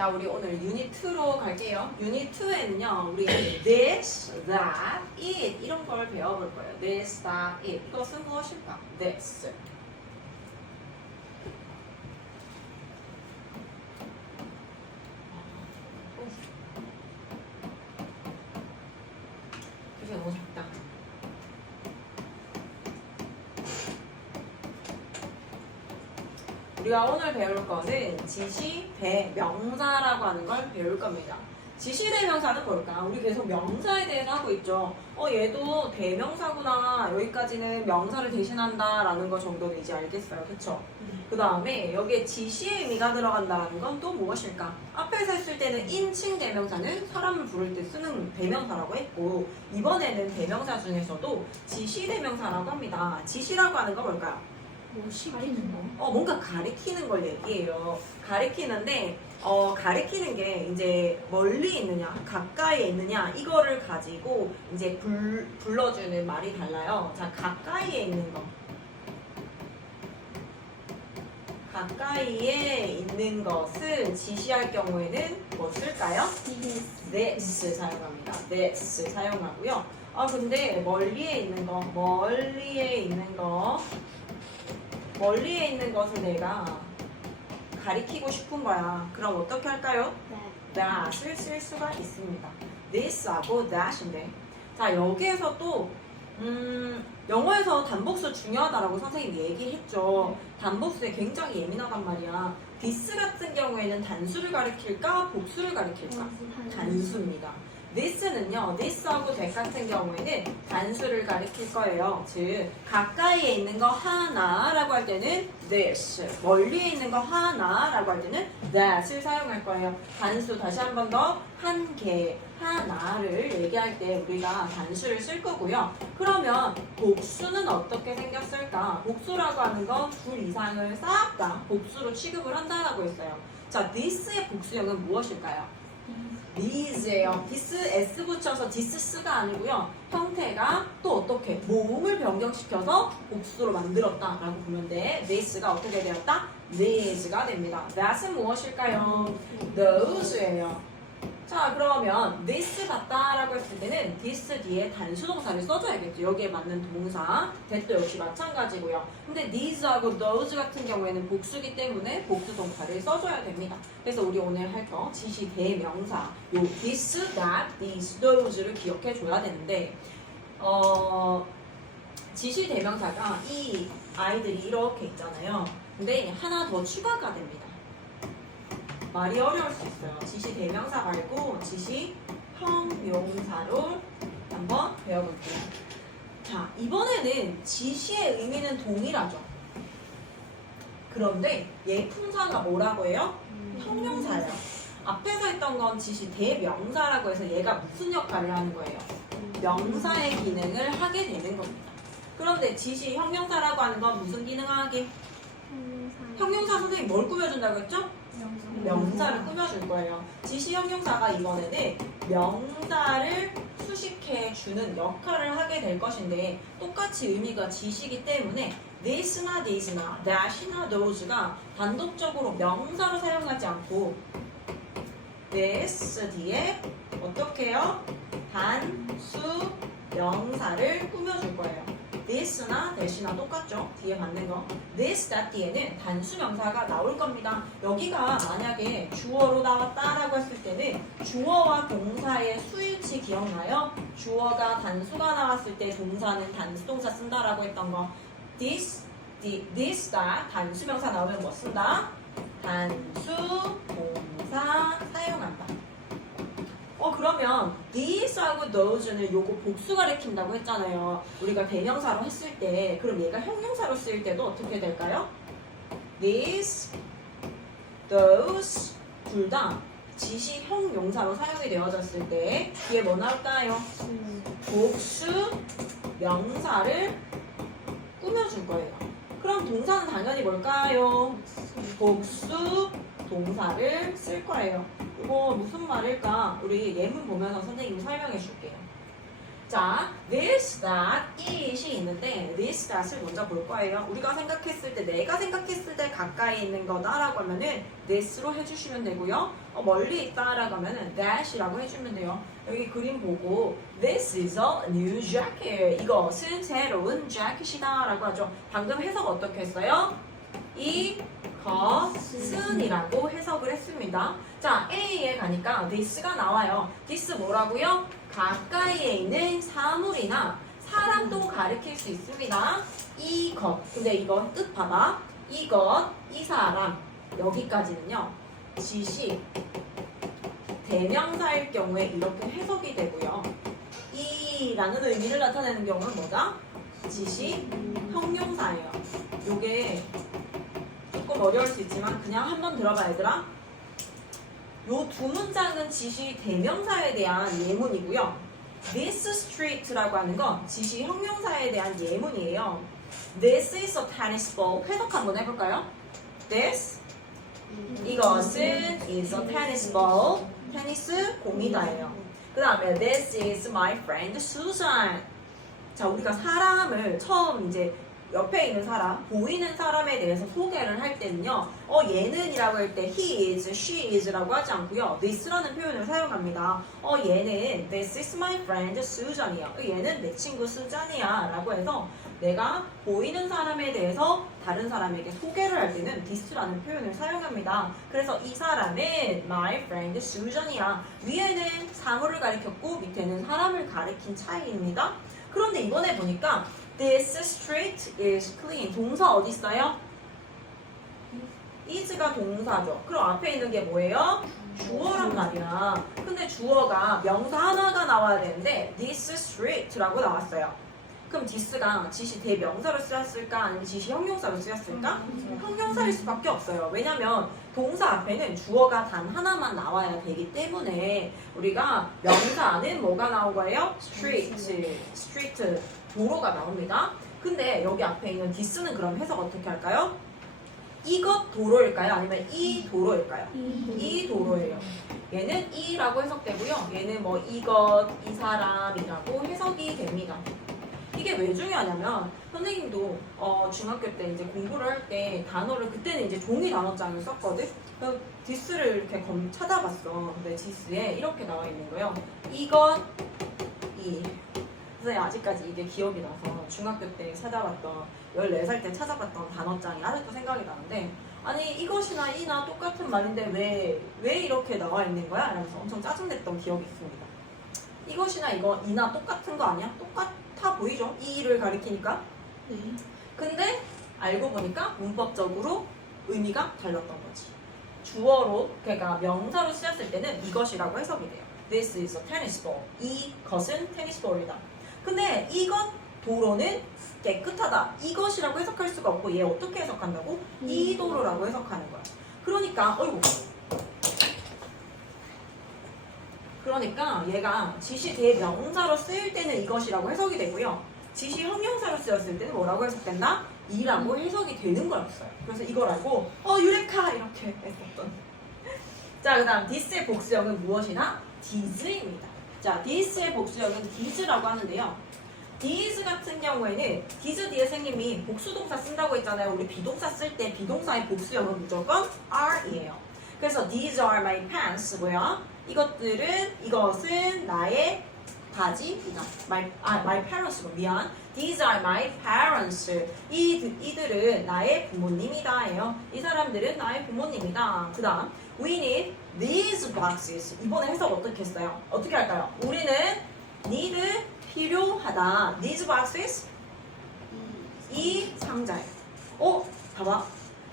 자, 우리 오늘 유닛 2로 갈게요. 유닛 2에는요, 우리 this, that, it 이런 걸 배워볼 거예요. this, that, it. 이것은 무엇일까? this. 글씨가 너무 작다. 우리가 오늘 배울 거는 지시대명사라고 하는 걸 배울 겁니다. 지시대명사는 뭘까? 우리 계속 명사에 대해서 하고 있죠. 얘도 대명사구나. 여기까지는 명사를 대신한다 라는 거 정도는 이제 알겠어요. 그쵸? 그 다음에 여기에 지시의 의미가 들어간다는 건 또 무엇일까? 앞에서 했을 때는 인칭 대명사는 사람을 부를 때 쓰는 대명사라고 했고, 이번에는 대명사 중에서도 지시대명사라고 합니다. 지시라고 하는 건 뭘까요? 뭐 시키는 거? 뭔가 가리키는 걸 얘기해요. 가리키는데, 가리키는 게 이제 멀리 있느냐, 가까이에 있느냐, 이거를 가지고 이제 불러주는 말이 달라요. 자, 가까이에 있는 거. 가까이에 있는 것을 지시할 경우에는 뭐 쓸까요? this 사용합니다. this 사용하고요. 근데 멀리에 있는 거, 멀리에 있는 것을 내가 가리키고 싶은 거야. 그럼 어떻게 할까요? that을 쓸 수가 있습니다. this하고 that인데, 자, 여기에서 또 영어에서 단복수 중요하다라고 선생님이 얘기했죠. 단복수에 굉장히 예민하단 말이야. this 같은 경우에는 단수를 가리킬까 복수를 가리킬까? 단수입니다. this는요, this하고 that 같은 경우에는 단수를 가리킬 거예요. 즉, 가까이에 있는 거 하나라고 할 때는 this, 멀리에 있는 거 하나라고 할 때는 that을 사용할 거예요. 단수 다시 한 번 더, 한 개, 하나를 얘기할 때 우리가 단수를 쓸 거고요. 그러면 복수는 어떻게 생겼을까? 복수라고 하는 건 둘 이상을 싹 다 복수로 취급을 한다라고 했어요. 자, this의 복수형은 무엇일까요? these예요. this, s 붙여서 this가 아니고요. 형태가 또 어떻게 모음을 변경시켜서 복수로 만들었다라고 보면 돼. this가 어떻게 되었다? these가 됩니다. that은 무엇일까요? those예요. 자, 그러면 this 같다라고 했을 때는 this 뒤에 단수 동사를 써줘야겠죠. 여기에 맞는 동사. that도 역시 마찬가지고요. 근데 these하고 those 같은 경우에는 복수기 때문에 복수 동사를 써줘야 됩니다. 그래서 우리 오늘 할 거 지시 대명사 요 this, that, these, those를 기억해 줘야 되는데 지시 대명사가 이 아이들이 이렇게 있잖아요. 근데 하나 더 추가가 됩니다. 말이 어려울 수 있어요. 지시 대명사 말고 지시 형용사로 한번 배워볼게요. 자, 이번에는 지시의 의미는 동일하죠. 그런데 얘 품사가 뭐라고 해요? 형용사예요. 앞에서 했던 건 지시 대명사라고 해서 얘가 무슨 역할을 하는 거예요? 명사의 기능을 하게 되는 겁니다. 그런데 지시 형용사라고 하는 건 무슨 기능을 하게? 형용사 선생님 뭘 꾸며준다고 했죠? 명사를 꾸며줄 거예요. 지시 형용사가 이번에는 명사를 수식해 주는 역할을 하게 될 것인데 똑같이 의미가 지시기 때문에 this나 these나 that이나 those가 단독적으로 명사로 사용하지 않고 this 뒤에 어떻게 해요? 단수 명사를 꾸며줄 거예요. this나 that이나 똑같죠? 뒤에 받는 거. this, that 뒤에는 단수 명사가 나올 겁니다. 여기가 만약에 주어로 나왔다라고 했을 때는 주어와 동사의 수일치 기억나요? 주어가 단수가 나왔을 때 동사는 단수 동사 쓴다라고 했던 거. this, that 단수 명사 나오면 뭐 쓴다? 단수 동사 사용한다. 그러면 these하고 those는 요거 복수 가리킨다고 했잖아요. 우리가 대명사로 했을 때 그럼 얘가 형용사로 쓰일 때도 어떻게 될까요? these, those 둘 다 지시 형용사로 사용이 되어졌을 때 뒤에 뭐 나올까요? 복수 명사를 꾸며줄 거예요. 그럼 동사는 당연히 뭘까요? 복수 동사를 쓸 거예요. 이거 무슨 말일까? 우리 예문 보면서 선생님이 설명해 줄게요. 자, this, that, it이 있는데 this, that을 먼저 볼 거예요. 우리가 생각했을 때, 내가 생각했을 때 가까이 있는 거다라고 하면은 this로 해주시면 되고요. 멀리 있다라고 하면은 that이라고 해주면 돼요. 여기 그림 보고 this is a new jacket. 이것은 새로운 재킷이다라고 하죠. 방금 해석 어떻게 했어요? 이것은이라고 해석을 했습니다. 자, A에 가니까 this가 나와요. this 뭐라고요? 가까이에 있는 사물이나 사람도 가리킬 수 있습니다. 이것. 근데 이건 뜻 봐봐. 이것, 이 사람. 여기까지는요. 지시, 대명사일 경우에 이렇게 해석이 되고요. 이라는 의미를 나타내는 경우는 뭐다? 지시, 형용사예요. 요게 조금 어려울 수 있지만 그냥 한번 들어봐 얘들아. 요 두 문장은 지시 대명사에 대한 예문이고요. This street라고 하는 건 지시 형용사에 대한 예문이에요. This is a tennis ball. 해석 한번 해볼까요? This 이것은 is a tennis ball. 테니스 공이다예요. 그 다음에 This is my friend Susan. 자, 우리가 사람을 처음 이제 옆에 있는 사람, 보이는 사람에 대해서 소개를 할 때는요, 얘는이라고 할 때 he is, she is라고 하지 않고요, this라는 표현을 사용합니다. 얘는 this is my friend Susan이야. 얘는 내 친구 수잔이야. 라고 해서 내가 보이는 사람에 대해서 다른 사람에게 소개를 할 때는 this라는 표현을 사용합니다. 그래서 이 사람은 my friend Susan이야. 위에는 사물을 가리켰고 밑에는 사람을 가리킨 차이입니다. 그런데 이번에 보니까 This street is clean. 동사 어디 있어요? is가 동사죠. 그럼 앞에 있는 게 뭐예요? 주어란 말이야. 근데 주어가 명사 하나가 나와야 되는데 this street라고 나왔어요. 그럼 this가 지시 대명사로 쓰였을까? 아니면 지시 형용사로 쓰였을까? 형용사일 수밖에 없어요. 왜냐면 동사 앞에는 주어가 단 하나만 나와야 되기 때문에 우리가 명사는 뭐가 나온 거예요? street, 도로가 나옵니다. 근데 여기 앞에 있는 this는 그럼 해석 어떻게 할까요? 이것 도로일까요? 아니면 이 도로일까요? 이 도로예요. 얘는 이라고 해석되고요. 얘는 뭐 이것, 이 사람이라고 해석이 됩니다. 이게 왜 중요하냐면 선생님도 중학교 때 이제 공부를 할 때 단어를 그때는 이제 종이 단어장을 썼거든. 그래서 this를 이렇게 찾아봤어. 근데 this에 이렇게 나와 있는 거예요. 이것, 이. 그래서 아직까지 이게 기억이 나서 중학교 때 찾아봤던 14살 때 찾아봤던 단어장이 아직도 생각이 나는데 아니 이것이나 이나 똑같은 말인데 왜 이렇게 나와 있는 거야? 이러면서 엄청 짜증냈던 기억이 있습니다. 이것이나 이나 똑같은 거 아니야? 똑같아 보이죠? 이를 가리키니까. 네. 근데 알고 보니까 문법적으로 의미가 달랐던 거지. 주어로 그러니까 명사로 쓰였을 때는 이것이라고 해석이 돼요. This is a tennis ball. 이것은 테니스 볼이다. 근데 이것 도로는 깨끗하다. 이것이라고 해석할 수가 없고 얘 어떻게 해석한다고? 이 도로라고 해석하는 거야. 그러니까 얘가 지시 대명사로 쓰일 때는 이것이라고 해석이 되고요. 지시 형용사로 쓰였을 때는 뭐라고 해석된다? 이라고 해석이 되는 거였어요. 그래서 이걸 알고 유레카 이렇게 했었던. 자, 그 다음 this의 복수형은 무엇이나? this입니다. 자, this의 복수형은 this라고 하는데요. this 같은 경우에는 this 뒤에 선생님이 복수동사 쓴다고 했잖아요. 우리 비동사 쓸 때 비동사의 복수형은 무조건 are이에요. 그래서 these are my pants 뭐야? 이것은 나의 바지이다. my parents로 미안. These are my parents. 이들은 나의 부모님이다예요. 이 사람들은 나의 부모님이다. 그 다음 we need these boxes. 이번에 해석 어떻게 했어요? 어떻게 할까요? 우리는 need 필요하다. These boxes 이 상자예요. 봐봐.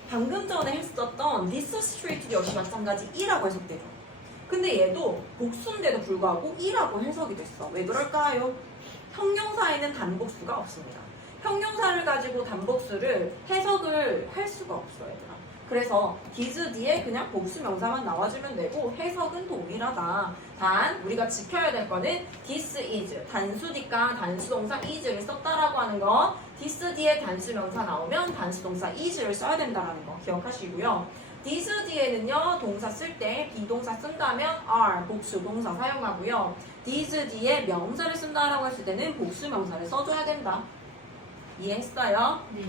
방금 전에 했었던 this street 역시 마찬가지 이라고 해석돼요. 근데 얘도 복수인데도 불구하고 이라고 해석이 됐어. 왜 그럴까요? 형용사에는 단복수가 없습니다. 형용사를 가지고 단복수를 해석을 할 수가 없어요, 얘들아. 그래서 this 뒤에 그냥 복수 명사만 나와주면 되고 해석은 동일하다. 단 우리가 지켜야 될 거는 this is 단수니까 단수동사 is를 썼다라고 하는 거. this 뒤에 단수 명사 나오면 단수동사 is를 써야 된다라는 거 기억하시고요. this 뒤에는요 동사 쓸 때 비동사 쓴다면 are 복수 동사 사용하고요. this 뒤에 명사를 쓴다라고 했을 때는 복수 명사를 써줘야 된다. 이해했어요? 네.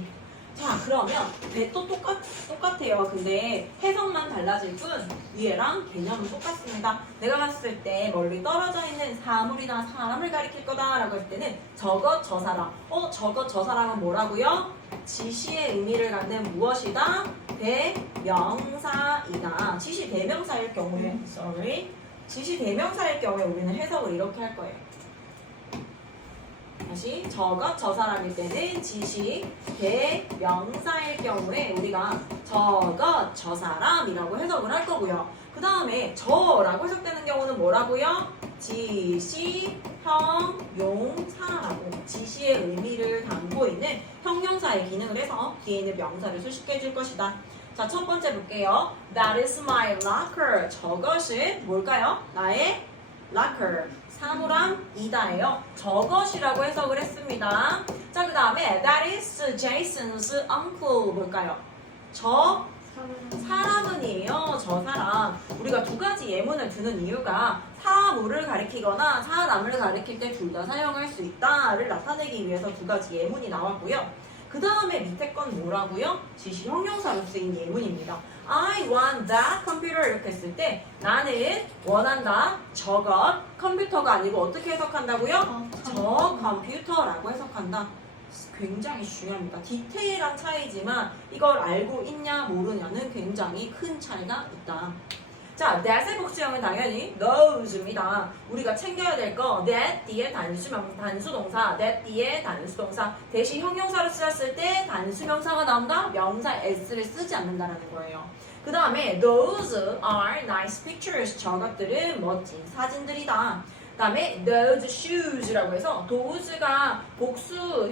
자 그러면 배도 똑같아요. 근데 해석만 달라질 뿐 위에랑 개념은 똑같습니다. 내가 봤을 때 멀리 떨어져 있는 사물이나 사람을 가리킬 거다라고 할 때는 저것 저 사람. 저것 저 사람은 뭐라고요? 지시의 의미를 갖는 무엇이다? 대명사이다. 지시 대명사일 경우에 지시 대명사일 경우에 우리는 해석을 이렇게 할 거예요. 다시 저것 저 사람일 때는 지시 대명사일 경우에 우리가 저것 저 사람이라고 해석을 할 거고요. 그 다음에 저라고 해석되는 경우는 뭐라고요? 지시 형용사라고 지시의 의미를 담고 있는 형용사의 기능을 해서 뒤에 있는 명사를 수식해 줄 것이다. 자, 첫 번째 볼게요. That is my locker. 저것은 뭘까요? 나의 locker. 사물함이다예요. 저것이라고 해석을 했습니다. 자, 그 다음에 That is Jason's uncle. 뭘까요? 저 사람은이에요. 저 사람. 우리가 두 가지 예문을 두는 이유가 사물을 가리키거나 사람을 가리킬 때 둘 다 사용할 수 있다를 나타내기 위해서 두 가지 예문이 나왔고요. 그 다음에 밑에 건 뭐라고요? 지시 형용사로 쓰인 예문입니다. I want that computer 이렇게 했을 때 나는 원한다 저것 컴퓨터가 아니고 어떻게 해석한다고요? 저 컴퓨터라고 해석한다. 굉장히 중요합니다. 디테일한 차이지만 이걸 알고 있냐 모르냐는 굉장히 큰 차이가 있다. 자, that의 복수형은 당연히 those입니다. 우리가 챙겨야 될 거 that 뒤에 단수동사, that 뒤에 단수동사, 대시 형용사로 쓰였을 때 단수명사가 나온다? 명사 s를 쓰지 않는다라는 거예요. 그 다음에 those are nice pictures. 저것들은 멋진 사진들이다. 그 다음에 those shoes라고 해서 those가 복수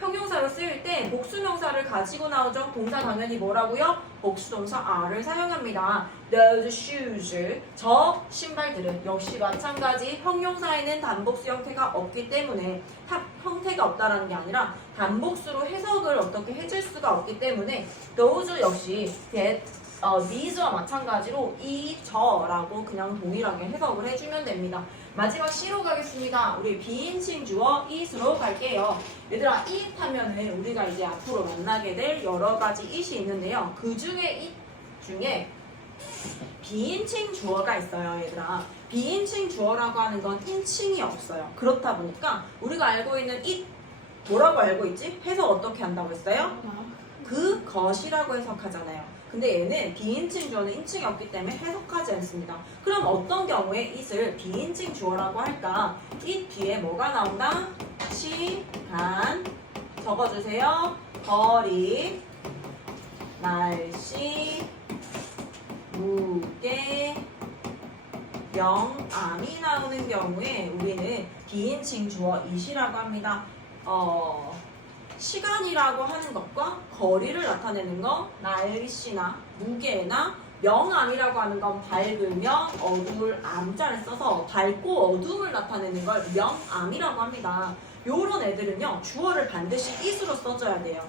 형용사로 쓰일 때 복수명사를 가지고 나오죠. 동사 당연히 뭐라고요? 복수동사 are를 사용합니다. Those shoes, 저 신발들은 역시 마찬가지 형용사에는 단복수 형태가 없기 때문에 형태가 없다라는 게 아니라 단복수로 해석을 어떻게 해줄 수가 없기 때문에 those 역시 these와 마찬가지로 이 저라고 그냥 동일하게 해석을 해주면 됩니다. 마지막 C로 가겠습니다. 우리 비인칭 주어 it으로 갈게요. 얘들아 it 하면은 우리가 이제 앞으로 만나게 될 여러 가지 it이 있는데요. 그 중에 it 중에 비인칭 주어가 있어요. 얘들아 비인칭 주어라고 하는 건 인칭이 없어요. 그렇다 보니까 우리가 알고 있는 it 뭐라고 알고 있지? 해석 어떻게 한다고 했어요? 그것이라고 해석하잖아요. 근데 얘는 비인칭 주어는 인칭이 없기 때문에 해석하지 않습니다. 그럼 어떤 경우에 it을 비인칭 주어라고 할까? it 뒤에 뭐가 나온다? 시간 적어주세요. 거리, 날씨, 무게, 명암이 나오는 경우에 우리는 비인칭 주어 it이라고 합니다. 시간이라고 하는 것과 거리를 나타내는 것, 날씨나 무게나 명암이라고 하는 건 밝으면 어두울 암자를 써서 밝고 어두움을 나타내는 걸 명암이라고 합니다. 요런 애들은요 주어를 반드시 it으로 써줘야 돼요.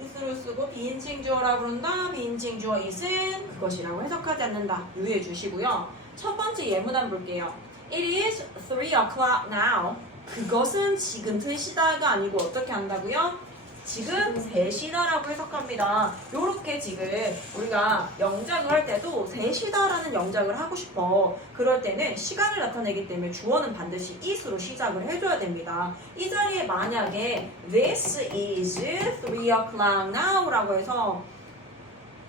it으로 쓰고 비인칭 주어라고 그런다. 비인칭 주어 it은 그것이라고 해석하지 않는다. 유의해 주시고요. 첫 번째 예문안 볼게요. It is 3 o'clock now. 그것은 지금 3시다가 아니고 어떻게 한다고요? 지금 3시다라고 해석합니다. 요렇게 지금 우리가 영작을 할 때도 3시다라는 영작을 하고 싶어. 그럴 때는 시간을 나타내기 때문에 주어는 반드시 it으로 시작을 해줘야 됩니다. 이 자리에 만약에 This is 3 o'clock now 라고 해서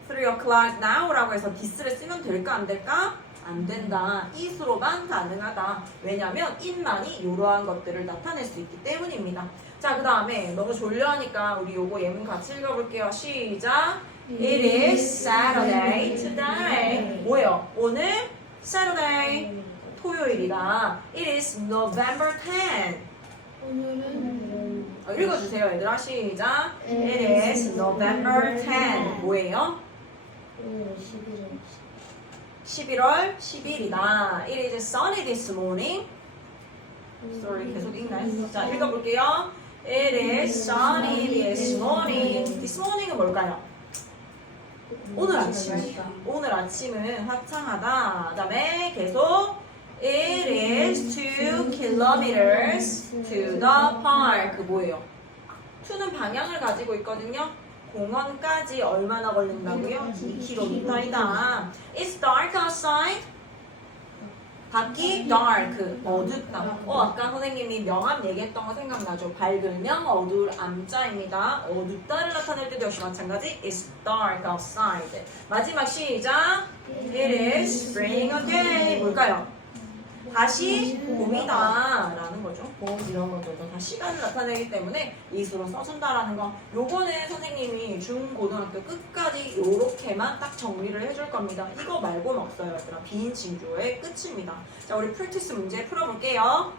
3 o'clock now 라고 해서 this를 쓰면 될까 안 될까? 안 된다. it으로만 가능하다. 왜냐면 it만이 이러한 것들을 나타낼 수 있기 때문입니다. 자, 그 다음에 너무 졸려하니까 우리 요거 예문 같이 읽어볼게요. 시작. It is Saturday today. 뭐예요? 오늘 Saturday. 토요일이다. It is November 10. 오늘은 읽어주세요, 얘들아. 시작. It is November 10. 뭐예요? 11월 10일이다. It is sunny this morning. Sorry, 계속 읽나요? 자, 읽어볼게요. It is sunny this morning. This morning은 뭘까요? 오늘 아침은 화창하다. 그다음에 계속 It is 2 kilometers to the park. 뭐예요? 2는 방향을 가지고 있거든요. 공원까지 얼마나 걸린다고요? 2km이다. It's dark outside. 밖이 dark, 어둡다. 아까 선생님이 명암 얘기했던 거 생각나죠? 밝을명, 어두울 암자입니다. 어둡다를 나타낼 때도 역시 마찬가지. It's dark outside. 마지막 시작. It is spring again. 뭘까요? 다시 봄이다 라는 거죠. 봄 이런 것들도 다 시간을 나타내기 때문에 이수로 써준다라는 거. 요거는 선생님이 중고등학교 끝까지 요렇게만 딱 정리를 해줄 겁니다. 이거 말고는 없어요. 얘들아. 비인칭조의 끝입니다. 자, 우리 프랙티스 문제 풀어볼게요.